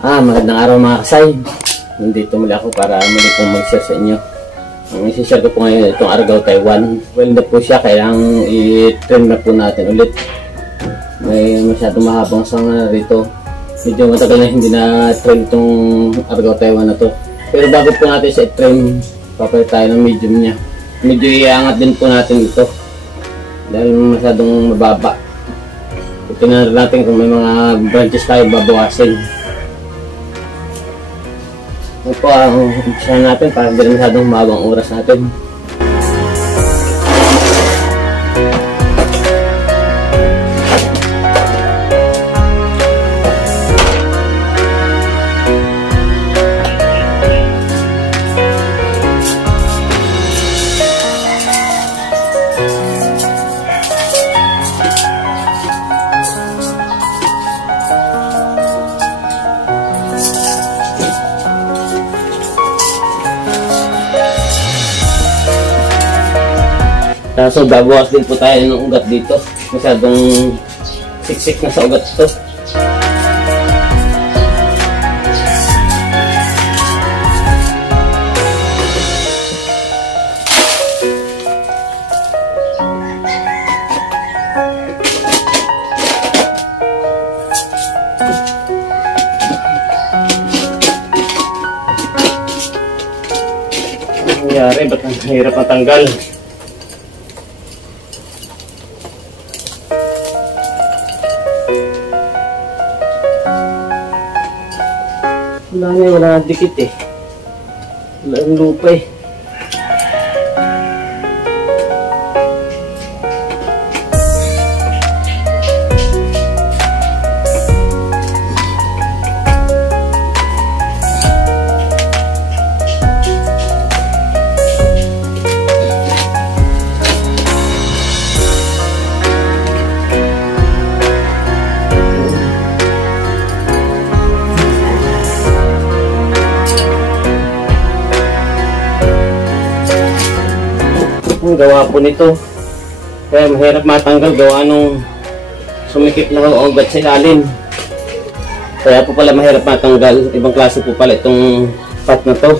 Magandang araw mga kasay. Nandito muli ako para muli pong mag-share sa inyo. Ang isi-share ko po ngayon itong Argao Taiwan. Well na po siya, kailangang i-trim na po natin ulit. May masyadong mahabang sanga rito. Medyo matagal na hindi na trim itong Argao Taiwan na to. Pero bago po natin sa i-trim, papalit tayo ng medium niya. Medyo iangat din po natin ito dahil masyadong mababa. Tingnan natin kung may mga branches tayo babawasin. Ito po ang umpisa natin para hindi masyadong mabang oras natin. So babawas din po tayo ng ugat dito. Masyadong siksik na sa ugat ito. Ano nangyari? Ba't ang hirap matanggal? Wala na dikit eh. Wala ang lupa eh. Ang gawa po nito, kaya mahirap matanggal gawa nung sumikip na ang ugat sa ilalim. Kaya po pala mahirap matanggal. Ibang klase po pala itong pot na to.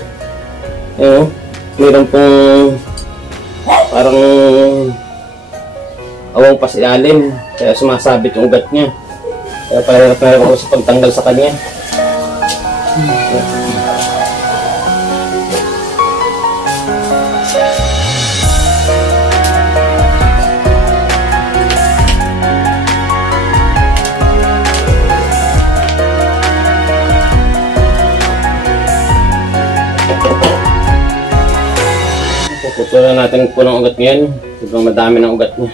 Ayun, mayroon pong parang awang pa sa ilalim, kaya sumasabit yung ugat niya. Kaya pala mahirap ako sa pagtanggal sa kanya. Puputulan natin po ng ugat ngayon. Sobrang madami ng ugat niya.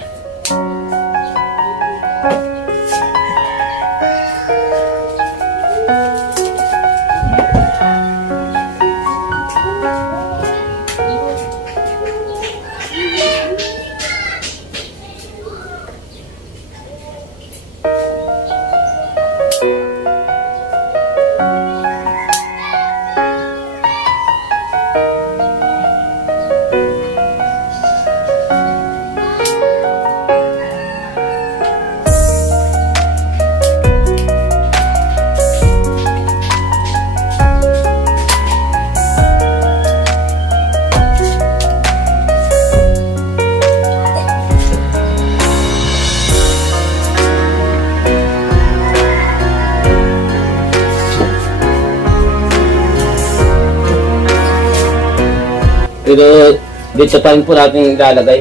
Pero dito pa rin po natin ilalagay.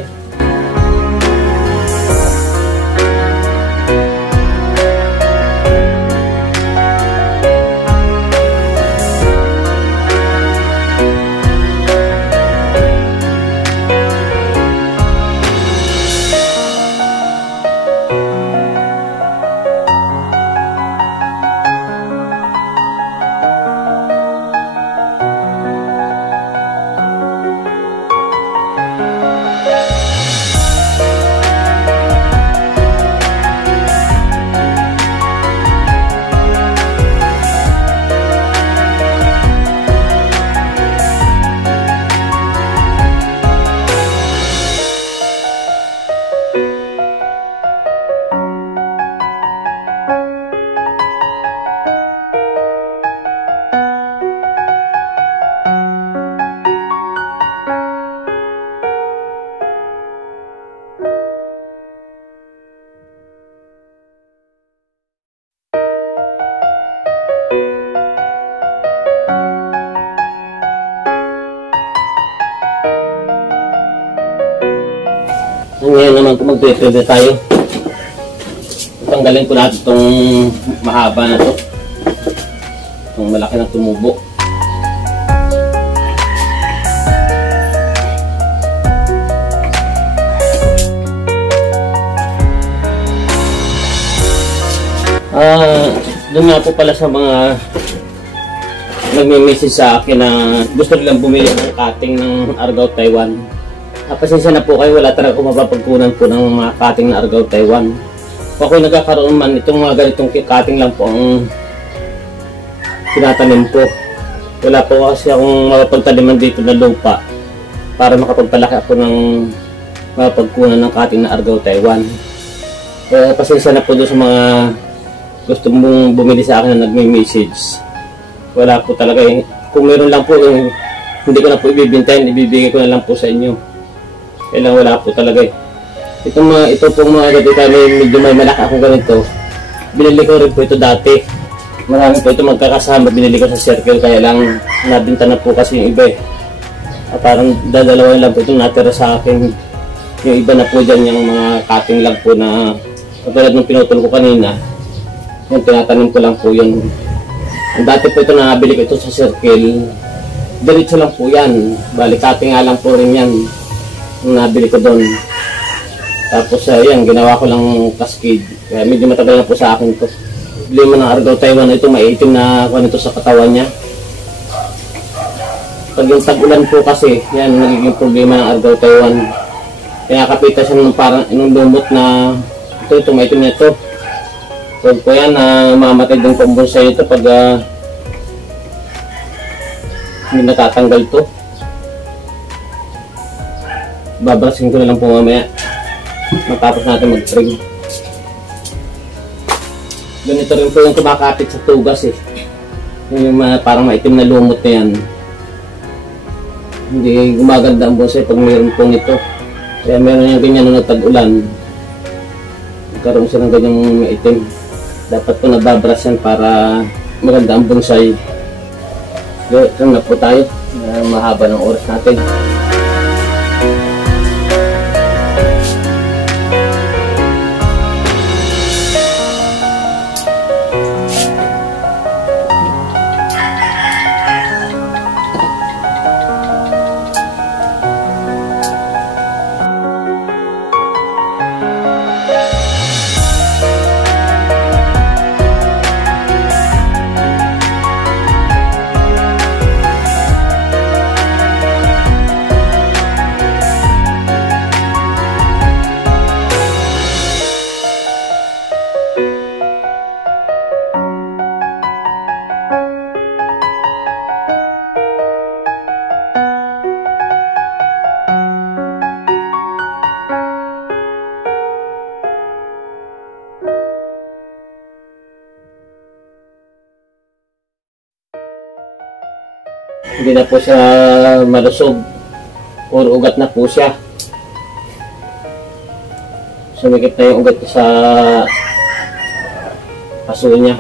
naman kung mag-treatment na tayo. Tanggalin ko natin itong mahaba na to. Itong malaki na tumubo. Doon nga po pala sa mga nagme-message sa akin na gusto nilang bumili ng cutting ng Argao Taiwan. Pasensya na po kayo, wala talaga akong mapapagkunan po ng mga cutting na Argao Taiwan. Kung ako nagkakaroon man, itong mga ganitong cutting lang po ang tinatanim ko. Wala po kasi akong mapapagtaniman dito na lupa para makapagpalaki ako ng mapapagkunan ng cutting na Argao Taiwan. Kaya pasensya na po doon sa mga gusto mong bumili sa akin na nagme-message. Wala po talaga eh. Kung meron lang po, hindi ko na po ibibintahin, ibibigay ko na lang po sa inyo. Kailang wala po talaga eh. Ito pong mga ganito, medyo may malaki akong ganito. Binili ko rin po ito dati. Marami po ito magkakasama, binili ko sa circle, kaya lang nabinta na po kasi yung iba eh. Parang dadalawa lang po itong natira sa akin. Yung iba na po dyan, yung mga cutting lang po na katulad ng pinutol ko kanina. Yung tinatanim ko lang po yun. Dati po ito nabili ko ito sa circle. Diretso lang po yan. Bali cutting nga lang po rin yan. Yung nabili ko doon. Tapos yan, ginawa ko lang cascade. Kaya medyo matagal na po sa akin ito. Problema ng Argao Taiwan ito, maiitim na kung ito sa katawan niya. Pag yung tag-ulan po kasi, yan nagiging problema ng Argao Taiwan. Kaya kapita siya ng parang inong lumot na ito maitim niya ito. Huwag po yan na mamatay din pong bonsai ito pag hindi natatanggal ito. Babrasin ko na lang po mamaya matapos natin mag-trim. Ganito rin po yung kumakapit sa tugas eh. Yung parang maitim na lumot na yan. Hindi gumaganda ang bonsai pag mayroon pong ito. Kaya meron yung ganyan nung nagtag-ulan. Nagkaroon siya ng ganyang maitim. Dapat po nababras yan para maganda ang bonsai. Ito na po tayo. Mahaba ng oras natin. Hindi na po siya malusog. Puro ugat na po siya. Sumikip na yung ugat sa paso niya.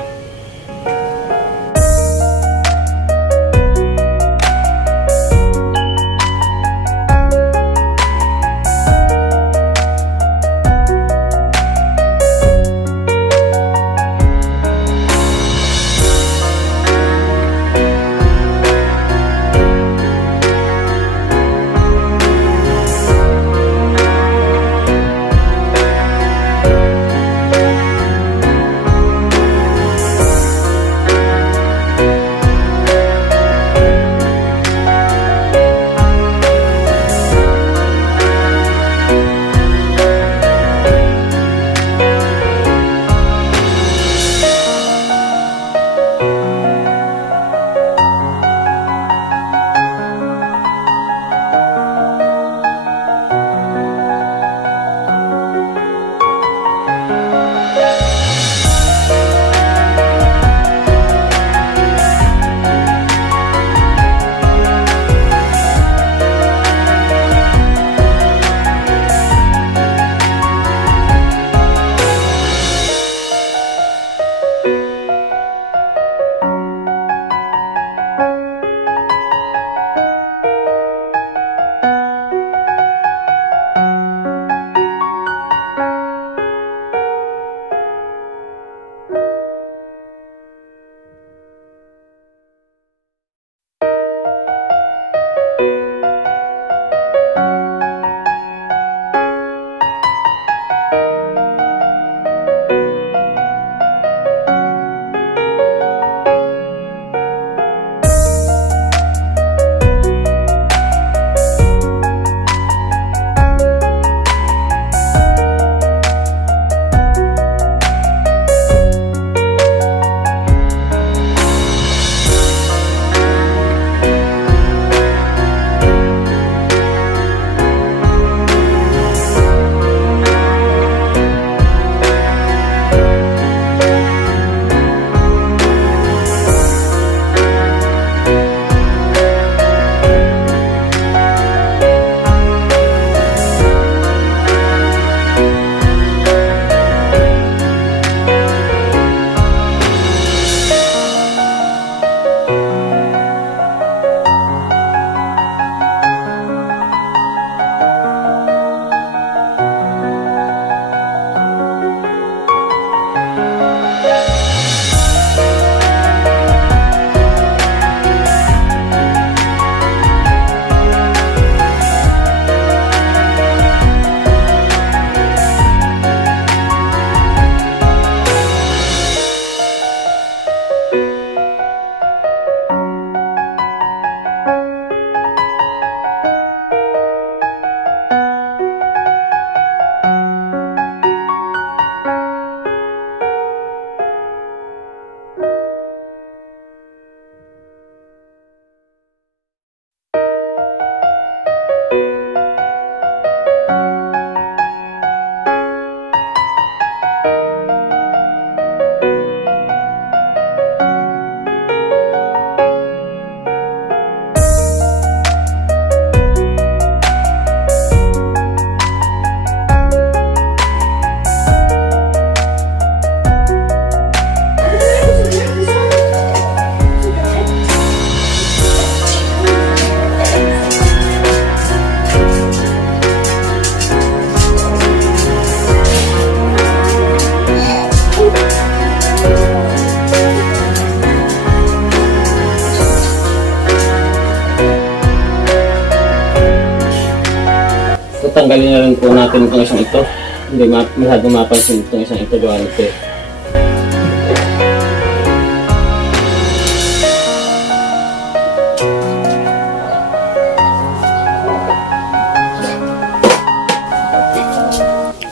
tatanggalin na rin po natin itong isang ito. Hindi masyadong mapansin itong isang ito gawa nito eh.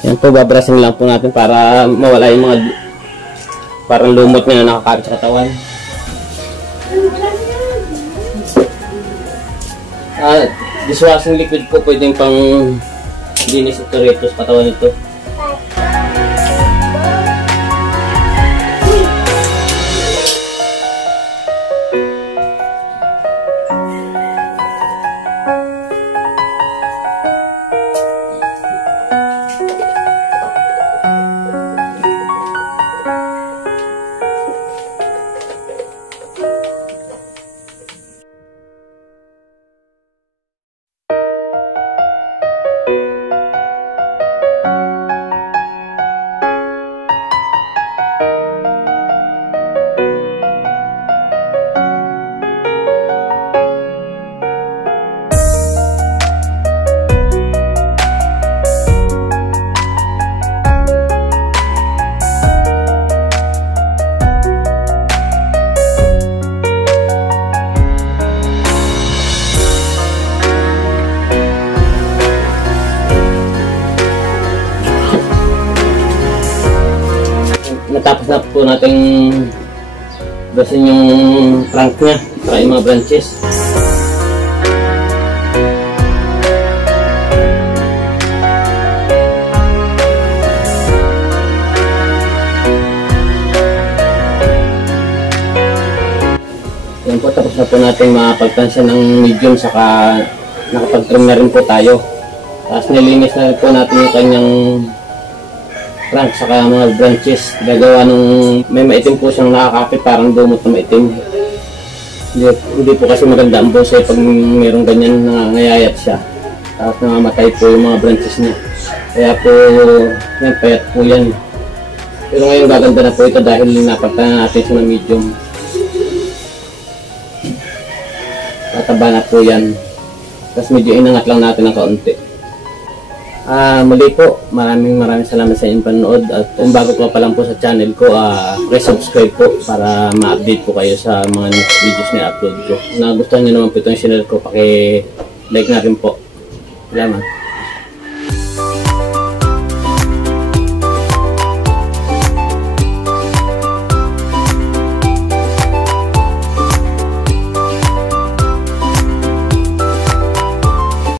Yan po, babrasin lang po natin para mawala yung mga parang lumot na nakakapit sa katawan. Dishwashing liquid po pwedeng pang linis ito rito sa katawan nito. Natapos na po natin basin yung trunk niya para yung mga branches. Yan po, tapos na po natin mapagtansya ng medium, saka nakapag-trim na rin po tayo. Tapos nilinis na rin po natin yung kanyang trunk saka mga branches. Gagawa nung may maitim po siyang nakakapit, parang dumot na maitim. Hindi po kasi maganda ang bonsai pag mayroong ganyan na ngayayat siya. Tapos namamatay po yung mga branches niya. Kaya po yan, payat po yan. Pero ngayon gaganda na po ito dahil napagta na natin siya ng medium. Tataba na po yan. Tapos medyo inangat lang natin ng kaunti. Muli po, maraming salamat sa inyong panonood, at kung bago pa lang po sa channel ko, subscribe po para ma-update po kayo sa mga next videos na i-upload ko. Kung nagustuhan nyo naman po itong channel ko, paki-like na rin po. Salamat.